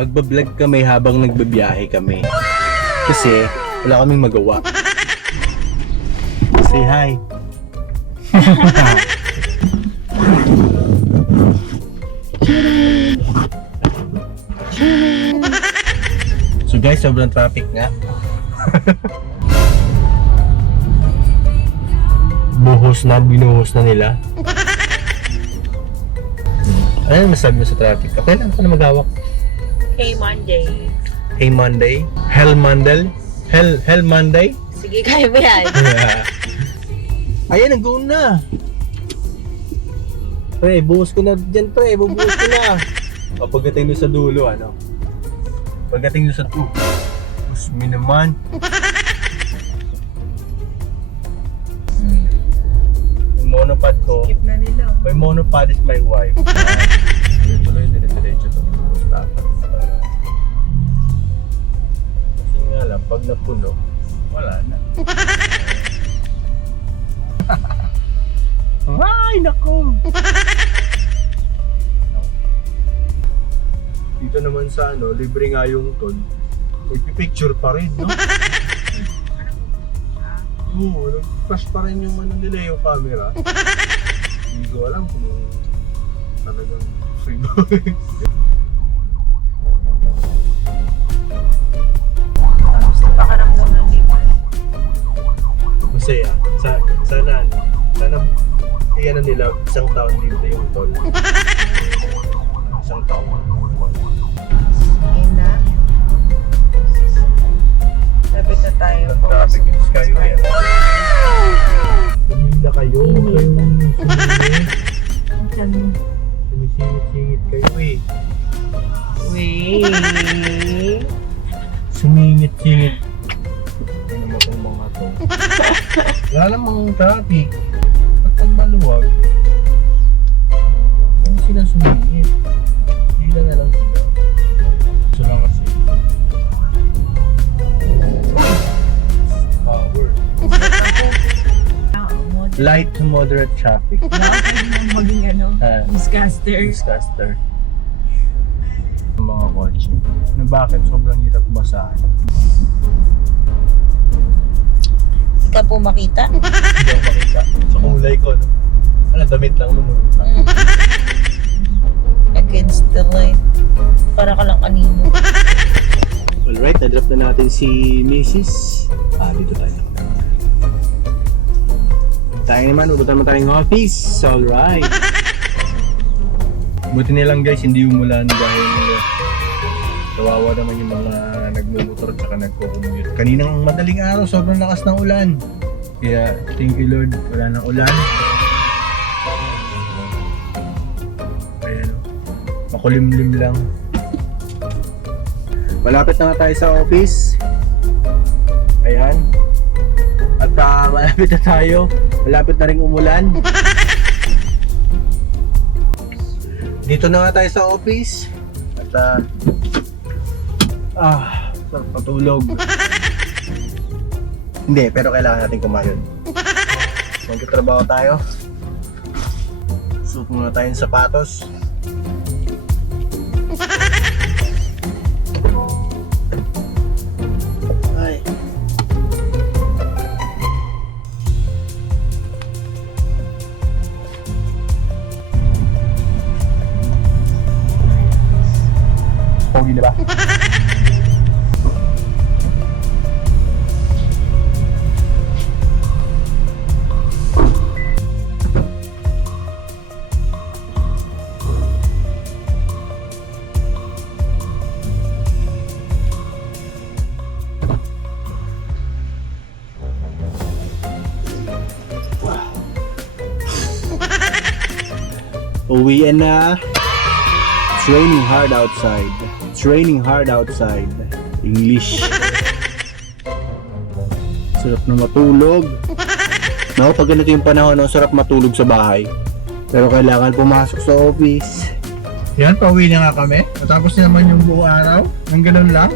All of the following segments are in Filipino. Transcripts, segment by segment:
magbablog kami habang nagbabiyahe kami. Kasi wala kaming magawa. Say hi. So guys, sobrang traffic nga. Binuhos na nila. Ano masabi mo sa traffic? Okay lang, paano maghawak? Hey Monday. Hey Monday? Hell Monday? Hell Monday? Sige, kaya mo yan. Ayan, nag-go na. Pre, buhos ko na dyan, pre. Bubuhos ko na. Pagdating doon sa dulo, ano? Pagdating doon sa Usmi naman. Yung monopod ko. Skip na nila. My monopod is my wife. Tuloy, dire-diretso ito. Kasi nga lang, pag napuno, wala na. Ay, naku! Dito naman sa libre nga yung toll. Picture pa rin, no? Oo, nag-flash pa rin yung nila yung camera. Hindi ko alam kung talagang free ba. Gusto pa karamdam ng libre. Masaya. Sana iyan nila isang taon libre yung toll. Isang taon. Ayun na. Lapit na tayo. Traffic in Skyway. Tumila kayo. Diyan. Sumisingit-singit kayo eh. Wait. Sumingit-singit. Ano naman itong mga to? Wala namang traffic. Ba't ang maluwag? Ano sila sumingit? Sila na lang sila. Gusto lang kasi. Power. Light to moderate traffic. Nakakain mo maging newscaster. Newscaster. Ang mga kotse. Na bakit sobrang hirap basahin? Hindi ka po makita? Hindi ako makita. Sa kulay ko, no? Ano, damit lang naman. Against the light. Para ka lang kanino. Alright, na-drop na natin si Mrs. Dito tayo. Tayo naman, ubutan mo tayong office. Alright. Buti nilang guys, hindi umulan dahil kawawa naman yung mga nagmumotor at saka nagko-commute. Kaninang madaling araw, sobrang lakas ng ulan. Kaya, thank you Lord, wala nang ulan. Ayan o, makulimlim lang. Malapit na nga tayo sa office. Ayan. At malapit na tayo. Malapit na rin umulan. Dito na nga tayo sa office. At sarap matulog. Hindi, pero kailangan natin kumain. Magtatrabaho tayo. Suot muna tayong sapatos. Ay. Pogi na ba? Uwian na. It's raining hard outside. It's raining hard outside. English. Sarap na matulog. No, pag ganito yung panahon, no, sarap matulog sa bahay. Pero kailangan pumasok sa office. Yan, pauwi na nga kami. Matapos na naman yung buong araw. Nang ganun lang.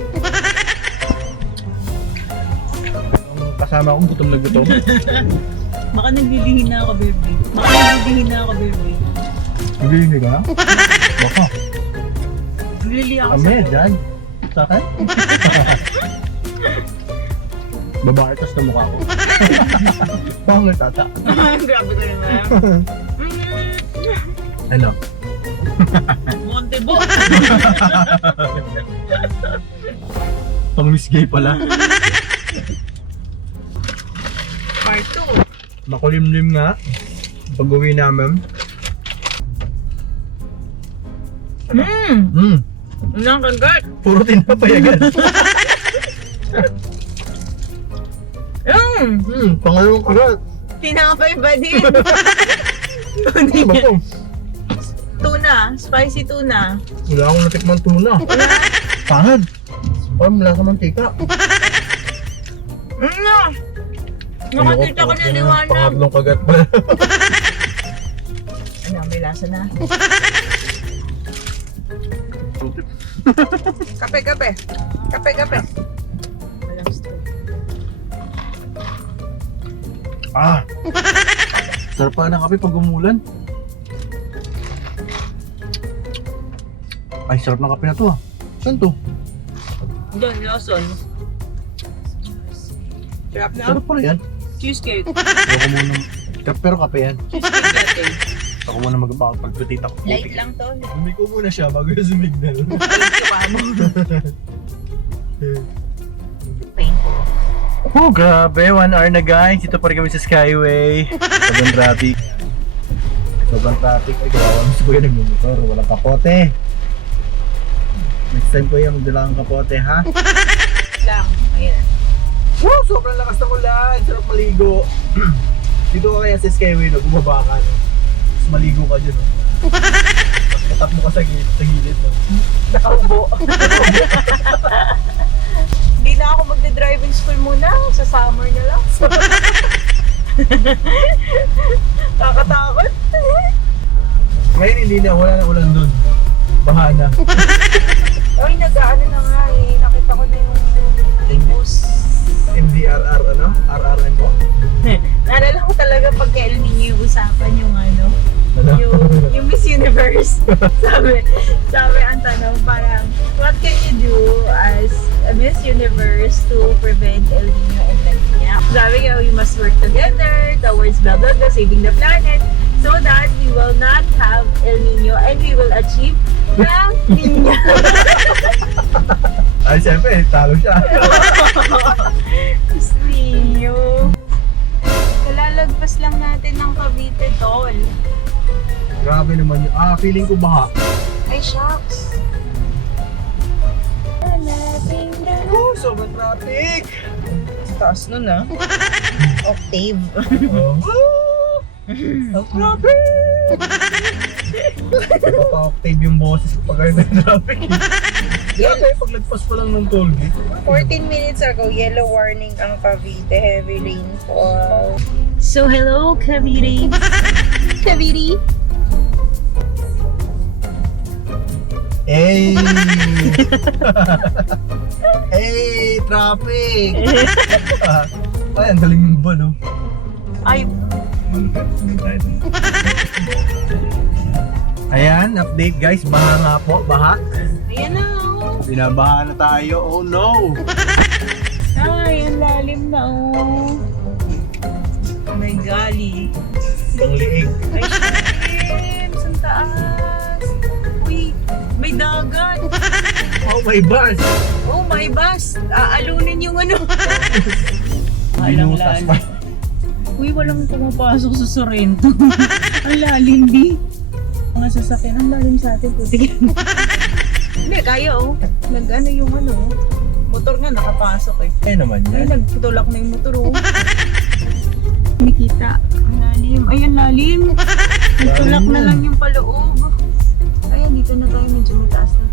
Ang kasama kong gutom na gutom. Baka naglilihin na ako, baby. Baka naglilihin na ako, baby. Hindi ka? Baka. Hindi Maglili ako Kami, dyan. Sa akin? Babae, tas na mukha ko. Pangit ata. Grabe ka naman. Ano? Montebo. Pang Miss Gay pala. Part 2. Makulimlim nga. Pag-uwi namin. Ang kagat. Puro tinapay agad. Pangalawang kagat. Tinapay ba din? Ano ba to? Tuna. Spicy tuna. Wala akong natikman tuna. Pangad. Wala sa mantika. Nakakita ko na liwanag. Pangatlong kagat pala. Ano, may lasa na. Kape. Sarap pa ng kape pag umulan. Ay, sarap ng kape na to ah. Saan to? Doon, Lawson. Sarap na. Sarap pa rin yan. Cheesecake. Ako muna. Pero kape yan. Cheesecake latte. Ako muna mag-bakal pagpatita ko. Light lang to. Hindi ko muna siya bago na sumignal. Painful. Oh, grabe. 1 hour na guys. Dito pa rin kami sa Skyway. Sobrang traffic. Ay, kawawa mo si Kuya nagmumotor. Walang kapote. Next time Kuya, magdala kang kapote ha. Lang. Ayan. Woo! Sobrang lakas ng ulan. Sarap maligo. Dito ka kaya sa Skyway, no? Bumaba ka, no? Tapos maligo ka dyan, no? Tapos katap mo ka sa gilid, no? Nakaubo. Hindi na ako magde-driving school muna. Sa summer na lang. Kakatakot. Ngayon hindi na, wala na ulan doon. Baha na. Ay, nag-ano na nga eh. Nakita ko na yung post. MDRR, ano? RRM mo? Naalala ko talaga pag kailan ninyo yung usapan yung ano, Ano? yung Miss Universe. sabi ang tanong parang, what can you do as a Miss Universe to prevent El Nino and La Nina? Sabi nga, we must work together towards blah blah blah, saving the planet, so that we will not have El Nino and we will achieve La Nina. Ay, siyempre, talo siya. Miss Nino. Kalalagpas lang natin ng Cavite, tol. Grabe naman yun. Feeling ko baha. Ay, shucks. Oh, sobrang traffic! Taas nun ah. Octave. Oh. Ang traffic! Napapa-octave yung boses pag ganyan ng traffic. Grabe, pag lagpas pa lang ng toll gate. 14 minutes ago, yellow warning ang Cavite, heavy rainfall. So, hello, Cavite. Cavite. Hey! Hey! Traffic! Ay, ang galing mo ba, no? Ay, Ayan, update guys. Baha nga po, baha. ayan na oh. Binabaha na tayo. Oh no! Ay, ang lalim na oh. May gali. Ang liig. Ay, shit. Saan taas? Uy, may dagat. Oh my bus! Oh, may bus. Aalunin yung ano. Binutas pa. Uy, walang pumapasok sa Sorrento. Ang lalim, di. Mga sasakyan, ang lalim sa atin. Puti. Hindi, kaya oh. Nag-ano yung ano. Motor nga nakapasok eh. Eh naman Ay, yan. nagtulak na yung motor oh. Nakita. Ang lalim. Ay, ang lalim. Nagtulak na lang yung paloob. Ay, dito na tayo. Medyo mataas na